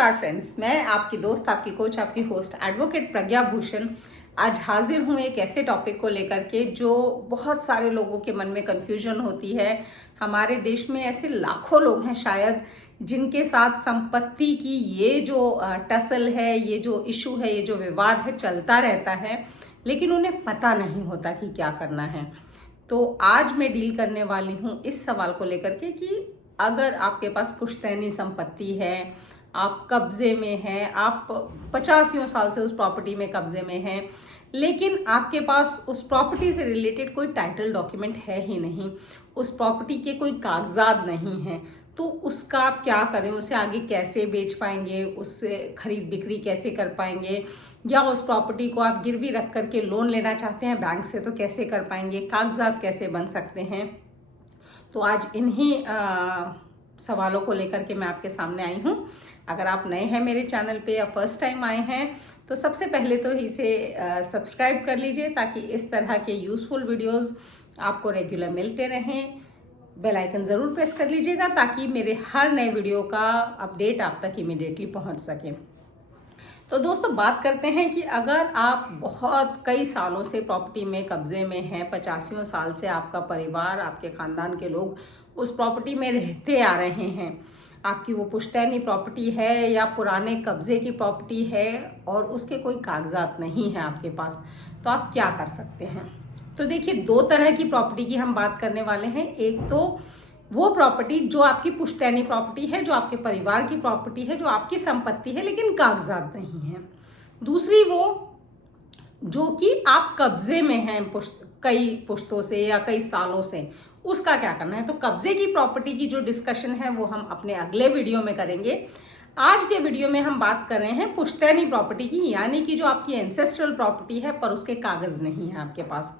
नमस्कार फ्रेंड्स, मैं आपकी दोस्त, आपकी कोच, आपकी होस्ट एडवोकेट प्रज्ञा भूषण आज हाजिर हूँ एक ऐसे टॉपिक को लेकर के जो बहुत सारे लोगों के मन में कंफ्यूजन होती है। हमारे देश में ऐसे लाखों लोग हैं शायद जिनके साथ संपत्ति की ये जो टसल है, ये जो इशू है, ये जो विवाद है चलता रहता है, लेकिन उन्हें पता नहीं होता कि क्या करना है। तो आज मैं डील करने वाली हूँ इस सवाल को लेकर के कि अगर आपके पास पुश्तैनी संपत्ति है, आप कब्जे में हैं, आप 50 साल से उस प्रॉपर्टी में कब्जे में हैं, लेकिन आपके पास उस प्रॉपर्टी से रिलेटेड कोई टाइटल डॉक्यूमेंट है ही नहीं, उस प्रॉपर्टी के कोई कागजात नहीं हैं, तो उसका आप क्या करें, उसे आगे कैसे बेच पाएंगे, उससे खरीद बिक्री कैसे कर पाएंगे, या उस प्रॉपर्टी को आप गिरवी रख करके लोन लेना चाहते हैं बैंक से तो कैसे कर पाएंगे, कागजात कैसे बन सकते हैं। तो आज इन्हीं सवालों को लेकर के मैं आपके सामने आई हूँ। अगर आप नए हैं मेरे चैनल पे या फर्स्ट टाइम आए हैं तो सबसे पहले तो इसे सब्सक्राइब कर लीजिए ताकि इस तरह के यूज़फुल वीडियोस आपको रेगुलर मिलते रहें। बेल आइकन ज़रूर प्रेस कर लीजिएगा ताकि मेरे हर नए वीडियो का अपडेट आप तक इमीडिएटली पहुंच सके। तो दोस्तों, बात करते हैं कि अगर आप बहुत कई सालों से प्रॉपर्टी में कब्जे में हैं, 85 साल से आपका परिवार, आपके खानदान के लोग उस प्रॉपर्टी में रहते आ रहे हैं, आपकी वो पुश्तैनी प्रॉपर्टी है या पुराने कब्जे की प्रॉपर्टी है और उसके कोई कागजात नहीं है आपके पास, तो आप क्या कर सकते हैं। तो देखिए, दो तरह की प्रॉपर्टी की हम बात करने वाले हैं। एक तो वो प्रॉपर्टी जो आपकी पुश्तैनी प्रॉपर्टी है, जो आपके परिवार की प्रॉपर्टी है, जो आपकी संपत्ति है लेकिन कागजात नहीं है। दूसरी वो जो कि आप कब्जे में हैं कई पुश्तों से या कई सालों से, उसका क्या करना है। तो कब्जे की प्रॉपर्टी की जो डिस्कशन है वो हम अपने अगले वीडियो में करेंगे। आज के वीडियो में हम बात कर रहे हैं पुश्तैनी प्रॉपर्टी की, यानी कि जो आपकी एंसेस्ट्रल प्रॉपर्टी है पर उसके कागज नहीं है आपके पास।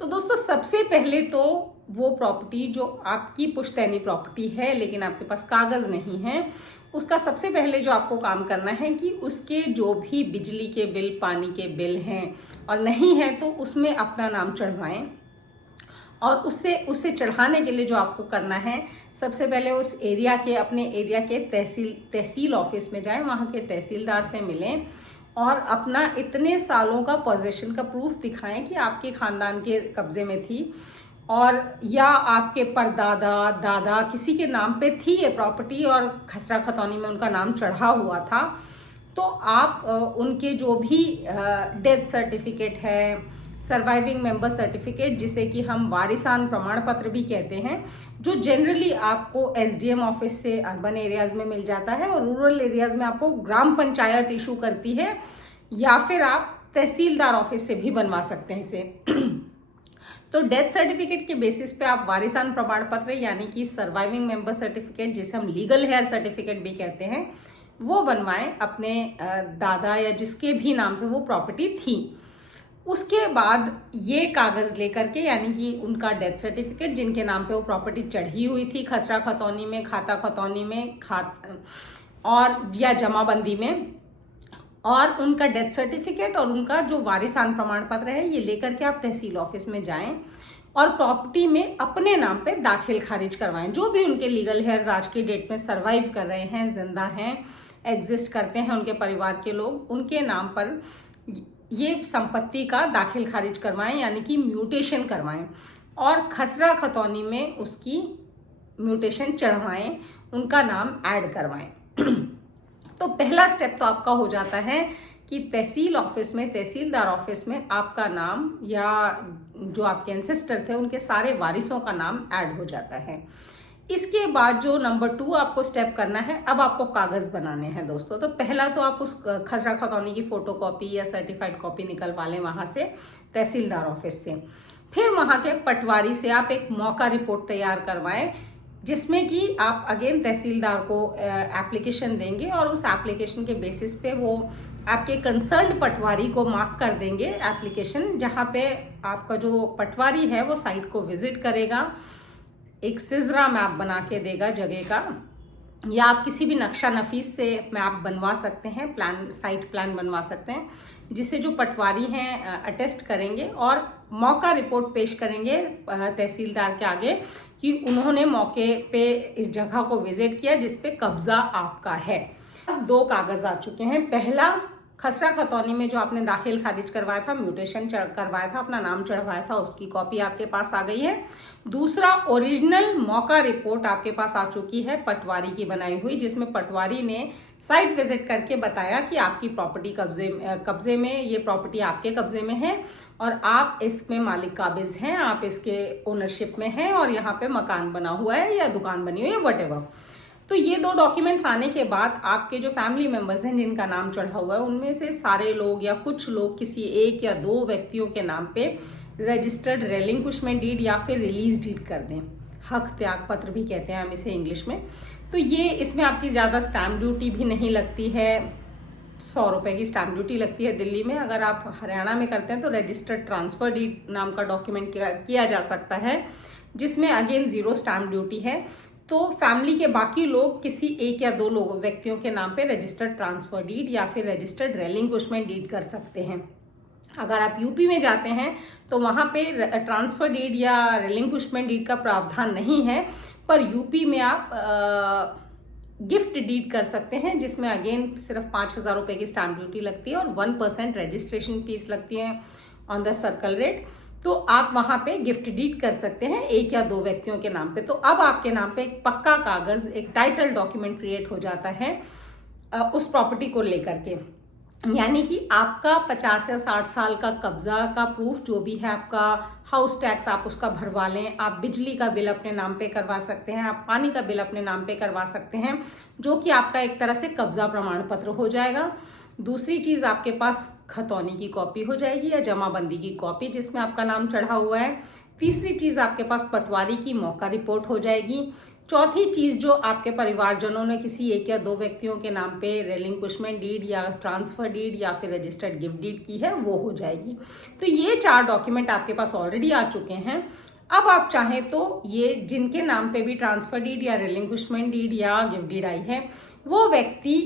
तो दोस्तों, सबसे पहले तो वो प्रॉपर्टी जो आपकी पुश्तैनी प्रॉपर्टी है लेकिन आपके पास कागज नहीं है, उसका सबसे पहले जो आपको काम करना है कि उसके जो भी बिजली के बिल, पानी के बिल हैं और नहीं है तो उसमें अपना नाम चढ़वाएं। और उससे चढ़ाने के लिए जो आपको करना है, सबसे पहले उस एरिया के, अपने एरिया के तहसील ऑफिस में जाएं, वहाँ के तहसीलदार से मिलें और अपना इतने सालों का पोजीशन का प्रूफ दिखाएं कि आपके खानदान के कब्जे में थी और या आपके परदादा, दादा किसी के नाम पे थी ये प्रॉपर्टी और खसरा खतौनी में उनका नाम चढ़ा हुआ था। तो आप उनके जो भी डेथ सर्टिफिकेट है, सर्वाइविंग मेंबर सर्टिफिकेट जिसे कि हम वारिसान प्रमाण पत्र भी कहते हैं, जो जनरली आपको एसडीएम ऑफिस से अर्बन एरियाज में मिल जाता है और रूरल एरियाज में आपको ग्राम पंचायत इशू करती है, या फिर आप तहसीलदार ऑफिस से भी बनवा सकते हैं इसे। तो डेथ सर्टिफिकेट के बेसिस पे आप वारिसान प्रमाण पत्र यानी कि सर्वाइविंग मेंबर सर्टिफिकेट, जिसे हम लीगल हेयर सर्टिफिकेट भी कहते हैं, वो बनवाएं अपने दादा या जिसके भी नाम पे वो प्रॉपर्टी थी। उसके बाद ये कागज लेकर के, यानी कि उनका डेथ सर्टिफिकेट जिनके नाम पे वो प्रॉपर्टी चढ़ी हुई थी खसरा खतौनी में, खाता खतौनी में, और या जमाबंदी में, और उनका डेथ सर्टिफिकेट और उनका जो वारिसान प्रमाण पत्र है, ये लेकर के आप तहसील ऑफिस में जाएं और प्रॉपर्टी में अपने नाम पे दाखिल खारिज करवाएं। जो भी उनके लीगल हेयर्स आज की डेट में सरवाइव कर रहे हैं, जिंदा हैं, एग्जिस्ट करते हैं, उनके परिवार के लोग, उनके नाम पर ये संपत्ति का दाखिल खारिज करवाएं, यानी कि म्यूटेशन करवाएं और खसरा खतौनी में उसकी म्यूटेशन चढ़वाएं, उनका नाम ऐड करवाएं। तो पहला स्टेप तो आपका हो जाता है कि तहसील ऑफिस में, तहसीलदार ऑफिस में आपका नाम या जो आपके एंसेस्टर थे उनके सारे वारिसों का नाम ऐड हो जाता है। इसके बाद जो नंबर 2 आपको स्टेप करना है, अब आपको कागज बनाने हैं दोस्तों। तो पहला तो आप उस खसरा खतौनी की फोटोकॉपी या सर्टिफाइड कॉपी निकलवा लें वहां से, तहसीलदार ऑफिस से। फिर वहां के पटवारी से आप एक मौका रिपोर्ट तैयार करवाएं, जिसमें कि आप अगेन तहसीलदार को एप्लीकेशन देंगे और उस एप्लीकेशन के बेसिस पे वो आपके कंसर्न पटवारी को मार्क कर देंगे एप्लीकेशन, जहाँ पे आपका जो पटवारी है वो साइट को विजिट करेगा, एक सिजरा मैप बना के देगा जगह का, या आप किसी भी नक्शा नफीस से मैप बनवा सकते हैं, प्लान, साइट प्लान बनवा सकते हैं, जिसे जो पटवारी हैं अटेस्ट करेंगे और मौका रिपोर्ट पेश करेंगे तहसीलदार के आगे कि उन्होंने मौके पे इस जगह को विजिट किया जिस पे कब्जा आपका है। दो कागज आ चुके हैं। पहला, खसरा खतौनी में जो आपने दाखिल खारिज करवाया था, म्यूटेशन करवाया था, अपना नाम चढ़वाया था, उसकी कॉपी आपके पास आ गई है। दूसरा, ओरिजिनल मौका रिपोर्ट आपके पास आ चुकी है, पटवारी की बनाई हुई, जिसमें पटवारी ने साइट विजिट करके बताया कि आपकी प्रॉपर्टी कब्जे में, ये प्रॉपर्टी आपके कब्जे में है और आप इसमें मालिक काबिज हैं, आप इसके ओनरशिप में हैं और यहाँ पे मकान बना हुआ है या दुकान बनी हुई है, व्हाटएवर। तो ये दो डॉक्यूमेंट्स आने के बाद आपके जो फैमिली मेंबर्स हैं जिनका नाम चढ़ा हुआ है, उनमें से सारे लोग या कुछ लोग किसी एक या दो व्यक्तियों के नाम पे रजिस्टर्ड रेलिंक्विशमेंट डीड या फिर रिलीज डीड कर दें। हक त्याग पत्र भी कहते हैं हम इसे इंग्लिश में। तो ये, इसमें आपकी ज़्यादा स्टैम्प ड्यूटी भी नहीं लगती है, 100 रुपये की स्टैम्प ड्यूटी लगती है दिल्ली में। अगर आप हरियाणा में करते हैं तो रजिस्टर्ड ट्रांसफर डीड नाम का डॉक्यूमेंट किया जा सकता है, जिसमें अगेन 0 स्टैम्प ड्यूटी है। तो फैमिली के बाकी लोग किसी एक या दो लोगों व्यक्तियों के नाम पे रजिस्टर्ड ट्रांसफर डीड या फिर रजिस्टर्ड रेलिंक्विशमेंट डीड कर सकते हैं। अगर आप यूपी में जाते हैं तो वहाँ पे ट्रांसफर डीड या रेलिंक्विशमेंट डीड का प्रावधान नहीं है, पर यूपी में आप गिफ्ट डीड कर सकते हैं, जिसमें अगेन सिर्फ 5,000 रुपये की स्टैम्प ड्यूटी लगती है और 1% रजिस्ट्रेशन फीस लगती है ऑन द सर्कल रेट। तो आप वहां पे गिफ्ट डीड कर सकते हैं एक या दो व्यक्तियों के नाम पे। तो अब आपके नाम पे एक पक्का कागज, एक टाइटल डॉक्यूमेंट क्रिएट हो जाता है उस प्रॉपर्टी को लेकर के। यानी कि आपका 50 या 60 साल का कब्जा का प्रूफ जो भी है, आपका हाउस टैक्स आप उसका भरवा लें, आप बिजली का बिल अपने नाम पे करवा सकते हैं, आप पानी का बिल अपने नाम पे करवा सकते हैं, जो कि आपका एक तरह से कब्जा प्रमाण पत्र हो जाएगा। दूसरी चीज़, आपके पास खतौनी की कॉपी हो जाएगी या जमाबंदी की कॉपी जिसमें आपका नाम चढ़ा हुआ है। तीसरी चीज़, आपके पास पटवारी की मौका रिपोर्ट हो जाएगी। चौथी चीज़, जो आपके परिवारजनों ने किसी एक या दो व्यक्तियों के नाम पे रेलिंक्विशमेंट डीड या ट्रांसफर डीड या फिर रजिस्टर्ड गिफ्ट डीड की है, वो हो जाएगी। तो ये 4 डॉक्यूमेंट आपके पास ऑलरेडी आ चुके हैं। अब आप चाहें तो ये जिनके नाम पे भी ट्रांसफर डीड या रेलिंक्विशमेंट डीड या गिफ्ट डीड आई है, वो व्यक्ति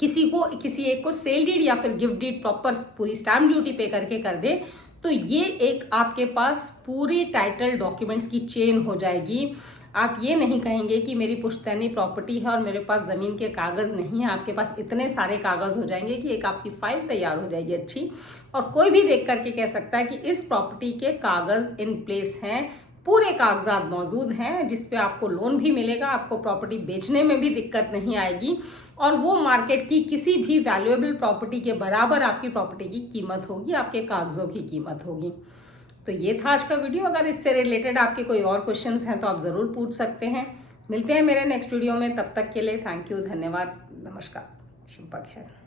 किसी एक को सेल डीड या फिर गिफ्ट डीड प्रॉपर पूरी स्टैम्प ड्यूटी पे करके कर दे, तो ये एक आपके पास पूरी टाइटल डॉक्यूमेंट्स की चेन हो जाएगी। आप ये नहीं कहेंगे कि मेरी पुश्तैनी प्रॉपर्टी है और मेरे पास ज़मीन के कागज़ नहीं है। आपके पास इतने सारे कागज़ हो जाएंगे कि एक आपकी फाइल तैयार हो जाएगी अच्छी, और कोई भी देख करके कह सकता है कि इस प्रॉपर्टी के कागज़ इन प्लेस हैं, पूरे कागजात मौजूद हैं, जिस पे आपको लोन भी मिलेगा, आपको प्रॉपर्टी बेचने में भी दिक्कत नहीं आएगी, और वो मार्केट की किसी भी वैल्यूएबल प्रॉपर्टी के बराबर आपकी प्रॉपर्टी की कीमत होगी, आपके कागजों की कीमत होगी। तो ये था आज का वीडियो। अगर इससे रिलेटेड आपके कोई और क्वेश्चंस हैं तो आप ज़रूर पूछ सकते हैं। मिलते हैं मेरे नेक्स्ट वीडियो में, तब तक के लिए थैंक यू, धन्यवाद, नमस्कार, शुभ खैर।